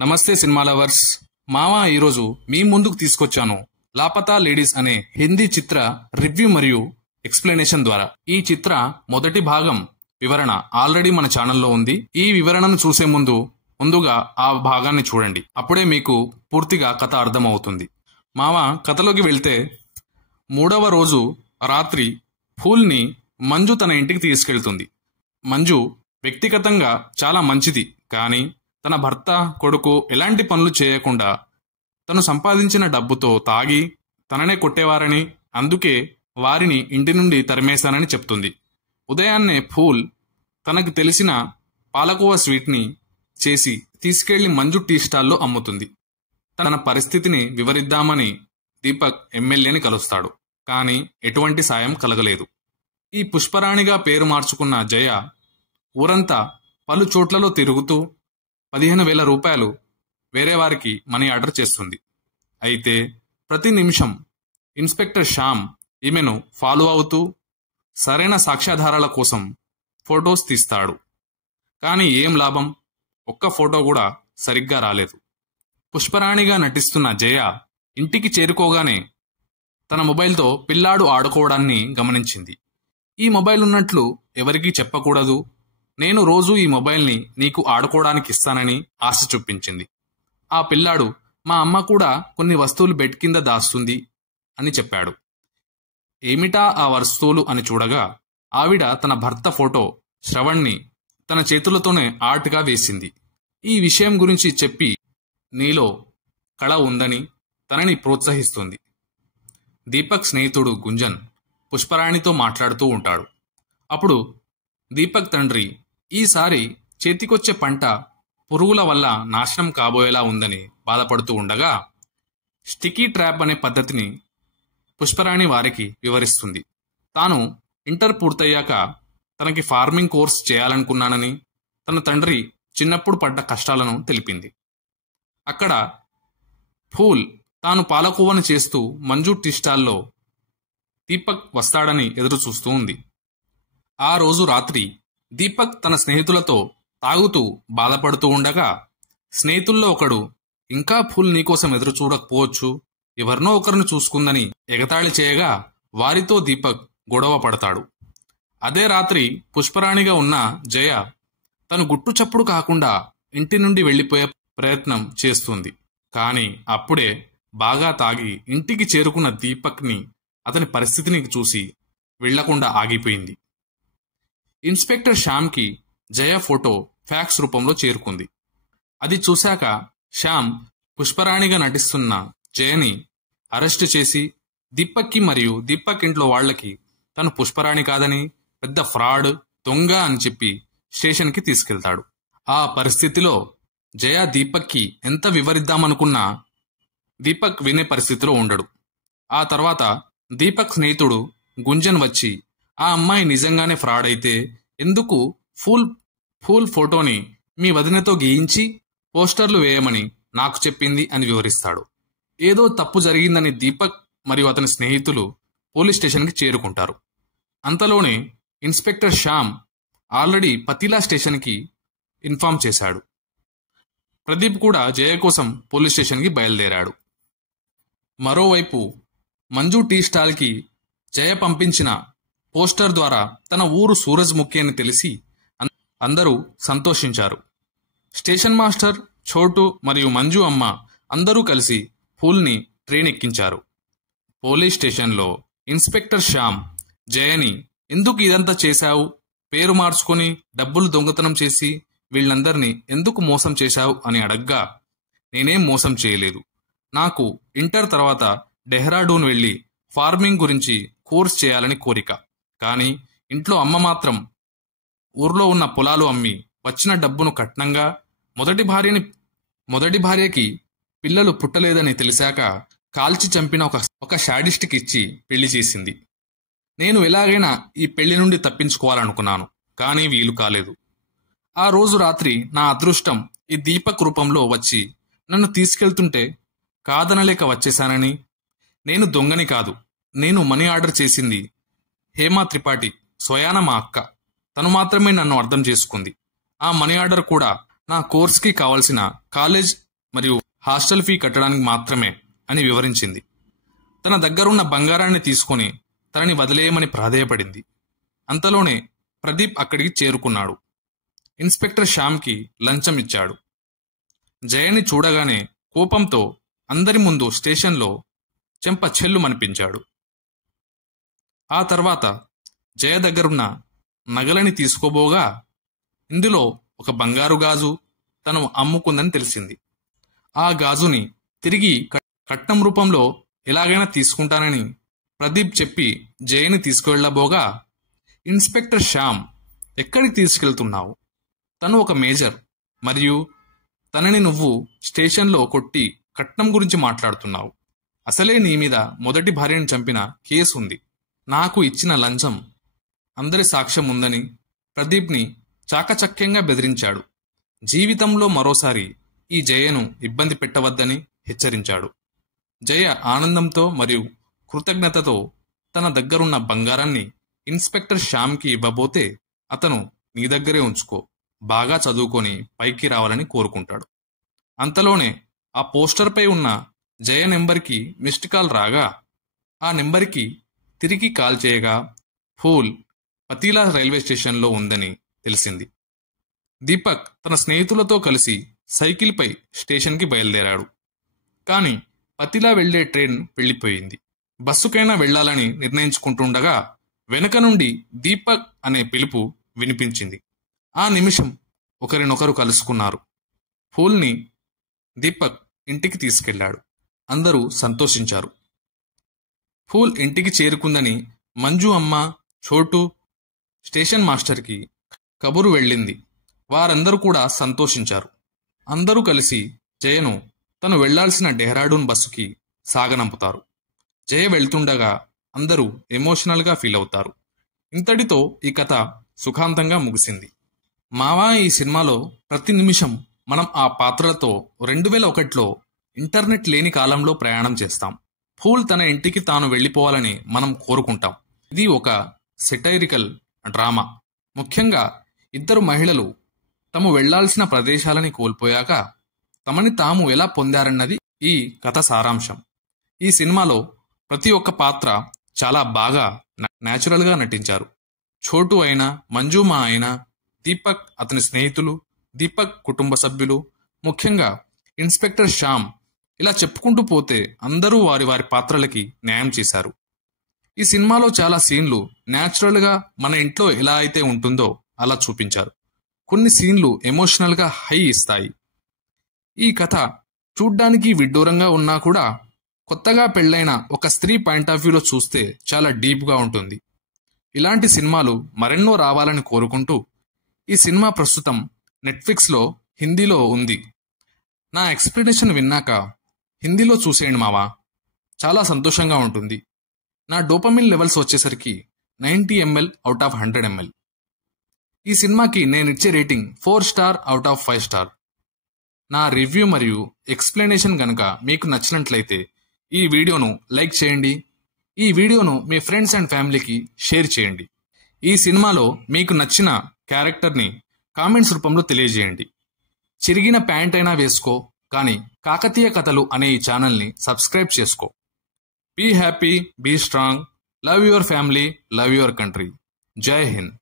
నమస్తే cinema lovers. మావా ఈరోజు మీ ముందుకు తీసుకొచ్చాను లాపతా లేడీస్ అనే హిందీ చిత్ర రివ్యూ మరియు ఎక్స్ప్లెనేషన్ ద్వారా. ఈ చిత్ర మొదటి భాగం వివరణ ఆల్రెడీ మన ఛానల్లో ఉంది. ఈ వివరణను చూసే ముందుగా ఆ భాగాన్ని చూడండి, అప్పుడే మీకు పూర్తిగా కథ అర్థమవుతుంది. మావా కథలోకి వెళ్తే, 3వ రోజు రాత్రి ఫూల్ని మంజు తన ఇంటికి తీసుకెళ్తుంది. మంజు వ్యక్తిగతంగా చాలా మంచిది, కానీ తన భర్త కొడుకు ఎలాంటి పనులు చేయకుండా తను సంపాదించిన డబ్బుతో తాగి తననే కొట్టేవారని, అందుకే వారిని ఇంటి నుండి తరిమేశానని చెప్తుంది. ఉదయాన్నే ఫూల్ తనకు తెలిసిన పాలకోవా స్వీట్ని చేసి తీసుకెళ్లి మంజు టీ స్టాల్లో అమ్ముతుంది. తన పరిస్థితిని వివరిద్దామని దీపక్ ఎమ్మెల్యేని కలుస్తాడు, కానీ ఎటువంటి సాయం కలగలేదు. ఈ పుష్పరాణిగా పేరు మార్చుకున్న జయ ఊరంతా పలు చోట్లలో తిరుగుతూ 15,000 రూపాయలు వేరే వారికి మనీ ఆర్డర్ చేస్తుంది. అయితే ప్రతి నిమిషం ఇన్స్పెక్టర్ శ్యామ్ ఈమెను ఫాలో అవుతూ సరైన సాక్ష్యాధారాల కోసం ఫొటోస్ తీస్తాడు. కానీ ఏం లాభం, ఒక్క ఫోటో కూడా సరిగ్గా రాలేదు. పుష్పరాణిగా నటిస్తున్న జయ ఇంటికి చేరుకోగానే తన మొబైల్తో పిల్లాడు ఆడుకోవడాన్ని గమనించింది. ఈ మొబైల్ ఉన్నట్లు ఎవరికీ చెప్పకూడదు, నేను రోజూ ఈ మొబైల్ని నీకు ఆడుకోవడానికి ఇస్తానని ఆశ చూపించింది. ఆ పిల్లాడు, మా అమ్మ కూడా కొన్ని వస్తువులు బెడ్ కింద దాస్తుంది అని చెప్పాడు. ఏమిటా ఆ వస్తువులు అని చూడగా, ఆవిడ తన భర్త ఫోటో శ్రవణ్ని తన చేతులతోనే ఆర్ట్గా వేసింది. ఈ విషయం గురించి చెప్పి నీలో కళ ఉందని తనని ప్రోత్సహిస్తుంది. దీపక్ స్నేహితుడు గుంజన్ పుష్పరాణితో మాట్లాడుతూ ఉంటాడు. అప్పుడు దీపక్ తండ్రి, ఈసారి చేతికొచ్చే పంట పురుగుల వల్ల నాశనం కాబోయేలా ఉందని బాధపడుతూ ఉండగా, స్టికీ ట్రాప్ అనే పద్ధతిని పుష్పరాణి వారికి వివరిస్తుంది. తాను ఇంటర్ పూర్తయ్యాక తనకి ఫార్మింగ్ కోర్స్ చేయాలనుకున్నానని తన తండ్రి చిన్నప్పుడు పడ్డ కష్టాలను తెలిపింది. అక్కడ ఫూల్ తాను పాలకోవను చేస్తూ మంజు టీ స్టాల్లో దీపక్ వస్తాడని ఎదురు చూస్తూ ఉంది. ఆ రోజు రాత్రి దీపక్ తన స్నేహితులతో తాగుతూ బాధపడుతూ ఉండగా, స్నేహితుల్లో ఒకడు, ఇంకా ఫూల్ నీకోసం ఎదురు చూడకపోవచ్చు, ఎవరినో ఒకరిని చూసుకుందని ఎగతాళి చేయగా వారితో దీపక్ గొడవ పడతాడు. అదే రాత్రి పుష్పరాణిగా ఉన్న జయ తను గుట్టు చప్పుడు కాకుండా ఇంటి నుండి వెళ్లిపోయే ప్రయత్నం చేస్తుంది. కానీ అప్పుడే బాగా తాగి ఇంటికి చేరుకున్న దీపక్ని అతని పరిస్థితిని చూసి వెళ్లకుండా ఆగిపోయింది. ఇన్స్పెక్టర్ శ్యామ్కి జయ ఫోటో ఫ్యాక్స్ రూపంలో చేరుకుంది. అది చూశాక శ్యామ్ పుష్పరాణిగా నటిస్తున్న జయని అరెస్టు చేసి దీపక్కి మరియు దీపక్ ఇంట్లో వాళ్లకి తను పుష్పరాణి కాదని, పెద్ద ఫ్రాడ్, దొంగ అని చెప్పి స్టేషన్కి తీసుకెళ్తాడు. ఆ పరిస్థితిలో జయ దీపక్కి ఎంత వివరిద్దామనుకున్నా దీపక్ వినే పరిస్థితిలో ఉండడు. ఆ తర్వాత దీపక్ స్నేహితుడు గుంజన్ వచ్చి, ఆ అమ్మాయి నిజంగానే ఫ్రాడ్ అయితే ఎందుకు ఫూల్ ఫోటోని మీ వదినతో గీయించి పోస్టర్లు వేయమని నాకు చెప్పింది అని వివరిస్తాడు. ఏదో తప్పు జరిగిందని దీపక్ మరియు అతని స్నేహితులు పోలీస్ స్టేషన్కి చేరుకుంటారు. అంతలోనే ఇన్స్పెక్టర్ శ్యామ్ ఆల్రెడీ పతిలా స్టేషన్కి ఇన్ఫార్మ్ చేశాడు. ప్రదీప్ కూడా జయ కోసం పోలీస్ స్టేషన్కి బయలుదేరాడు. మరోవైపు మంజు టీ స్టాల్కి జయ పంపించిన పోస్టర్ ద్వారా తన ఊరు సూరజ్ముఖి అని తెలిసి అందరూ సంతోషించారు. స్టేషన్ మాస్టర్, చోటు మరియు మంజు అమ్మ అందరూ కలిసి ఫూల్ని ట్రైన్ ఎక్కించారు. పోలీస్ స్టేషన్లో ఇన్స్పెక్టర్ శ్యామ్ జయని, ఎందుకు ఇదంతా చేశావు, పేరు మార్చుకొని డబ్బులు దొంగతనం చేసి వీళ్ళందరినీ ఎందుకు మోసం చేశావు అని అడగ్గా, నేనేం మోసం చేయలేదు, నాకు ఇంటర్ తర్వాత డెహ్రాడూన్ వెళ్లి ఫార్మింగ్ గురించి కోర్స్ చేయాలని కోరిక, కానీ ఇంట్లో అమ్మ మాత్రం ఊర్లో ఉన్న పొలాలు అమ్మి వచ్చిన డబ్బును కట్నంగా మొదటి భార్యకి పిల్లలు పుట్టలేదని తెలిసాక కాల్చి చంపిన ఒక శాడిస్ట్కి ఇచ్చి పెళ్లి చేసింది. నేను ఎలాగైనా ఈ పెళ్లి నుండి తప్పించుకోవాలనుకున్నాను, కానీ వీలు కాలేదు. ఆ రోజు రాత్రి నా అదృష్టం ఈ దీపక్ రూపంలో వచ్చి నన్ను తీసుకెళ్తుంటే కాదనలేక వచ్చేశానని, నేను దొంగని కాదు, నేను మనీ ఆర్డర్ చేసింది హేమా త్రిపాఠి, స్వయాన మా అక్క, తను మాత్రమే నన్ను అర్థం చేసుకుంది. ఆ మనీ ఆర్డర్ కూడా నా కోర్స్కి కావలసిన కాలేజ్ మరియు హాస్టల్ ఫీ కట్టడానికి మాత్రమే అని వివరించింది. తన దగ్గరున్న బంగారాన్ని తీసుకొని తనని వదిలేయమని ప్రాధేయపడింది. అంతలోనే ప్రదీప్ అక్కడికి చేరుకున్నాడు. ఇన్స్పెక్టర్ శ్యామ్కి లంచం ఇచ్చాడు. జయని చూడగానే కోపంతో అందరి ముందు స్టేషన్లో చెంప చెల్లుమనిపించాడు. ఆ తర్వాత జయ దగ్గరున్న నగలని తీసుకోబోగా ఇందులో ఒక బంగారు గాజు తను అమ్ముకుందని తెలిసింది. ఆ గాజుని తిరిగి కట్నం రూపంలో ఎలాగైనా తీసుకుంటానని ప్రదీప్ చెప్పి జయని తీసుకువెళ్లబోగా, ఇన్స్పెక్టర్ శ్యామ్, ఎక్కడికి తీసుకెళ్తున్నావు? తను ఒక మేజర్ మరియు తనని నువ్వు స్టేషన్లో కొట్టి కట్నం గురించి మాట్లాడుతున్నావు. అసలే నీ మీద మొదటి భార్యను చంపిన కేసు ఉంది. నాకు ఇచ్చిన లంచం అందరి సాక్ష్యం ఉందని ప్రదీప్ని చాకచక్యంగా బెదిరించాడు. జీవితంలో మరోసారి ఈ జయను ఇబ్బంది పెట్టవద్దని హెచ్చరించాడు. జయ ఆనందంతో మరియు కృతజ్ఞతతో తన దగ్గరున్న బంగారాన్ని ఇన్స్పెక్టర్ శ్యామ్కి ఇవ్వబోతే, అతను నీ దగ్గరే ఉంచుకో, బాగా చదువుకొని పైకి రావాలని కోరుకుంటాడు. అంతలోనే ఆ పోస్టర్పై ఉన్న జయ నెంబర్కి మిస్డ్ కాల్ రాగా, ఆ నెంబర్కి తిరిగి కాల్ చేయగా ఫూల్ పతీలా రైల్వే స్టేషన్లో ఉందని తెలిసింది. దీపక్ తన స్నేహితులతో కలిసి సైకిల్పై స్టేషన్కి బయలుదేరాడు. కానీ పతీలా వెళ్లే ట్రైన్ వెళ్లిపోయింది. బస్సుకైనా వెళ్లాలని నిర్ణయించుకుంటుండగా వెనక నుండి దీపక్ అనే పిలుపు వినిపించింది. ఆ నిమిషం ఒకరినొకరు కలుసుకున్నారు. ఫూల్ని దీపక్ ఇంటికి తీసుకెళ్లాడు. అందరూ సంతోషించారు. ఫూల్ ఇంటికి చేరుకుందని మంజు అమ్మ, చోటు, స్టేషన్ మాస్టర్కి కబురు వెళ్ళింది. వారందరూ కూడా సంతోషించారు. అందరూ కలిసి జయను తను వెళ్లాల్సిన డెహ్రాడూన్ బస్సుకి సాగనంపుతారు. జయ వెళ్తుండగా అందరూ ఎమోషనల్గా ఫీల్ అవుతారు. ఇంతటితో ఈ కథ సుఖాంతంగా ముగిసింది. మావా ఈ సినిమాలో ప్రతి నిమిషం మనం ఆ పాత్రలతో 2001లో ఇంటర్నెట్ లేని కాలంలో ప్రయాణం చేస్తాం. ఫూల్ తన ఇంటికి తాను వెళ్లిపోవాలని మనం కోరుకుంటాం. ఇది ఒక సెటైరికల్ డ్రామా. ముఖ్యంగా ఇద్దరు మహిళలు తాము వెళ్లాల్సిన ప్రదేశాలని కోల్పోయాక తమని తాము ఎలా పొందారన్నది ఈ కథ సారాంశం. ఈ సినిమాలో ప్రతి ఒక్క పాత్ర చాలా బాగా న్యాచురల్గా నటించారు. చోటు అయినా, మంజుమా అయినా, దీపక్ అతని స్నేహితులు, దీపక్ కుటుంబ సభ్యులు, ముఖ్యంగా ఇన్స్పెక్టర్ శ్యామ్, ఇలా చెప్పుకుంటూ పోతే అందరూ వారి వారి పాత్రలకి న్యాయం చేశారు. ఈ సినిమాలో చాలా సీన్లు న్యాచురల్గా మన ఇంట్లో ఎలా అయితే ఉంటుందో అలా చూపించారు. కొన్ని సీన్లు ఎమోషనల్గా హై ఇస్తాయి. ఈ కథ చూడ్డానికి విడ్డూరంగా ఉన్నా కూడా కొత్తగా పెళ్లైన ఒక స్త్రీ పాయింట్ ఆఫ్ వ్యూలో చూస్తే చాలా డీప్గా ఉంటుంది. ఇలాంటి సినిమాలు మరెన్నో రావాలని కోరుకుంటూ, ఈ సినిమా ప్రస్తుతం నెట్ఫ్లిక్స్లో హిందీలో ఉంది. నా ఎక్స్ప్లెనేషన్ విన్నాక హిందీలో చూసేయండి మావా, చాలా సంతోషంగా ఉంటుంది. నా డోపమిన్ లెవెల్స్ వచ్చేసరికి 90 ml అవుట్ ఆఫ్ 100 ml. ఈ సినిమాకి నేనిచ్చే rating 4 star out of 5 star. నా రివ్యూ మరియు ఎక్స్ప్లెనేషన్ కనుక మీకు నచ్చినట్లయితే ఈ వీడియోను లైక్ చేయండి. ఈ వీడియోను మీ ఫ్రెండ్స్ అండ్ ఫ్యామిలీకి షేర్ చేయండి. ఈ సినిమాలో మీకు నచ్చిన క్యారెక్టర్ని కామెంట్స్ రూపంలో తెలియజేయండి. చిరిగిన ప్యాంట్ అయినా వేసుకో, కానీ కాకతీయ కథలు అనే ఈ ఛానల్ని సబ్స్క్రైబ్ చేసుకో. Be happy, be strong, love your family, love your country. జై హింద్.